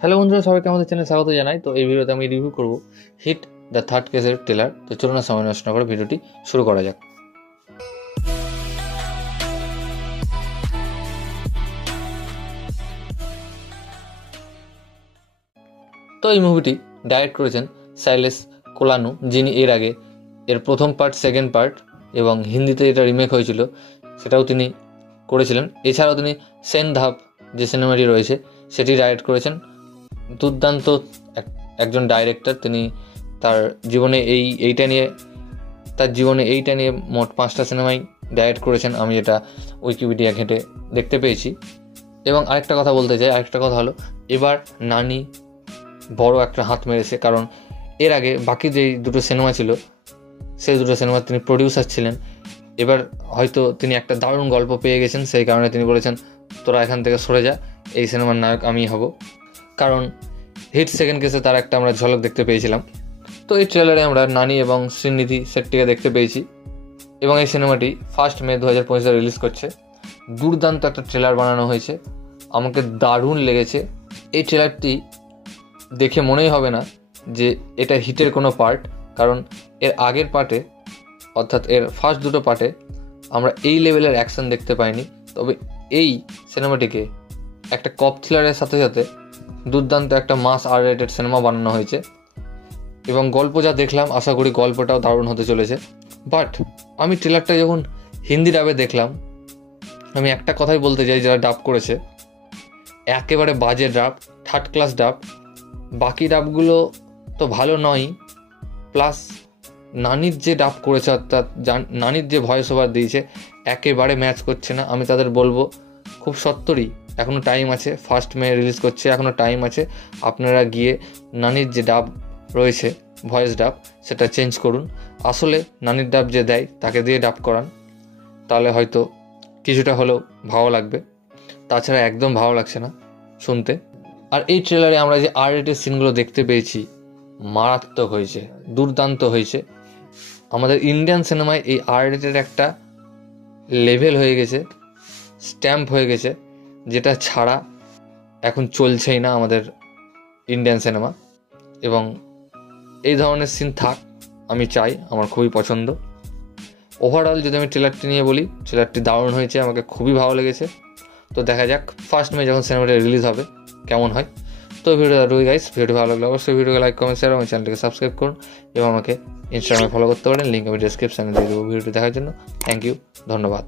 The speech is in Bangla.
হ্যালো বন্ধুরা, সবাইকে আমাদের চ্যানেলে স্বাগত জানাই। তো এই ভিডিওতে আমি রিভিউ করব হিট দ্য থার্ড কেসের ট্রেলার। তো চলুন না সময় নষ্ট না করে ভিডিওটি শুরু করা যাক। তো এই মুভিটি ডাইরেক্ট করেছেন শৈলেশ কোলানু, যিনি এর আগে এর প্রথম পার্ট, সেকেন্ড পার্ট এবং হিন্দিতে এটা রিমেক হয়েছিল সেটাও তিনি করেছিলেন। এছাড়াও তিনি সেন ধাপ যে সিনেমাটি রয়েছে সেটি ডাইরেক্ট করেছেন। দুর্দান্ত একজন ডাইরেক্টর। তিনি তার জীবনে এইটা নিয়ে মোট 5টা সিনেমাই ডাইরেক্ট করেছেন, আমি এটা উইকিপিডিয়া ঘেঁটে দেখতে পেয়েছি। এবং আরেকটা কথা বলতে চাই, আরেকটা কথা হলো এবার নানি বড় একটা হাত মেরেছে, কারণ এর আগে বাকি যেই দুটো সিনেমা ছিল সেই দুটো সিনেমার তিনি প্রডিউসার ছিলেন। এবার হয়তো তিনি একটা দারুণ গল্প পেয়ে গেছেন, সেই কারণে তিনি বলেছেন তোরা এখান থেকে সরে যা, এই সিনেমার নায়ক আমিই হব। কারণ হিট সেকেন্ড কেসে তার একটা আমরা ঝলক দেখতে পেয়েছিলাম। তো এই ট্রেলারে আমরা নানি এবং শ্রীনিধি শেট্টিকে দেখতে পেয়েছি এবং এই সিনেমাটি 1 মে 2025 রিলিজ করছে। দুর্দান্ত একটা ট্রেলার বানানো হয়েছে, আমাকে দারুণ লেগেছে। এই ট্রেলারটি দেখে মনেই হবে না যে এটা হিটের কোনো পার্ট, কারণ এর আগের পার্টে অর্থাৎ এর ফার্স্ট দুটো পার্টে আমরা এই লেভেলের অ্যাকশন দেখতে পাইনি। তবে এই সিনেমাটিকে একটা কপ থ্রিলারের সাথে সাথে দুর্দান্ত একটা মাস আর রেটেড সিনেমা বানানো হয়েছে এবং গল্প যা দেখলাম আশা করি গল্পটাও দারুণ হতে চলেছে। বাট আমি ট্রেলারটা যখন হিন্দি ডাবে দেখলাম, আমি একটা কথাই বলতে চাই, যারা ডাব করেছে একেবারে বাজে ডাব, থার্ড ক্লাস ডাব। বাকি ডাবগুলো তো ভালো নয়, প্লাস নানির যে ডাব করেছে অর্থাৎ নানির যে ভয়েস ওভার দিয়েছে একেবারে ম্যাচ করছে না। আমি তাদের বলবো খুব সত্তরই এখনও টাইম আছে, 1 মে রিলিজ করছে, এখনও টাইম আছে। আপনারা গিয়ে নানির যে ডাব রয়েছে ভয়েস ডাব সেটা চেঞ্জ করুন, আসলে নানির ডাব যে দেয় তাকে দিয়ে ডাব করান, তাহলে হয়তো কিছুটা হলেও ভালো লাগবে। তাছাড়া একদম ভালো লাগছে না শুনতে। আর এই ট্রেলারে আমরা যে আর রেটেড সিনগুলো দেখতে পেয়েছি মারাত্মক হয়েছে, দুর্দান্ত হয়েছে। আমাদের ইন্ডিয়ান সিনেমায় এই আর রেটেড একটা লেভেল হয়ে গেছে, স্ট্যাম্প হয়ে গেছে, যেটা ছাড়া এখন চলছেই না আমাদের ইন্ডিয়ান সিনেমা। এবং এই ধরনের সিন থাক, আমি চাই, আমার খুবই পছন্দ। ওভারঅল যদি আমি ট্রেলারটি নিয়ে বলি, ট্রেলারটি দারুণ হয়েছে, আমাকে খুবই ভালো লেগেছে। তো দেখা যাক 1 মে যখন সিনেমাটা রিলিজ হবে কেমন হয়। তো ভিডিওটা রই গাইস, ভিডিও ভালো লাগলে অবশ্যই ভিডিওকে লাইক, কমেন্ট, শেয়ার এবং চ্যানেলটিকে সাবস্ক্রাইব করুন এবং আমাকে ইনস্টাগ্রামে ফলো করতে পারেন, লিঙ্ক আমি ডেসক্রিপশানে দিয়ে দেবো। ভিডিওটি দেখার জন্য থ্যাংক ইউ, ধন্যবাদ।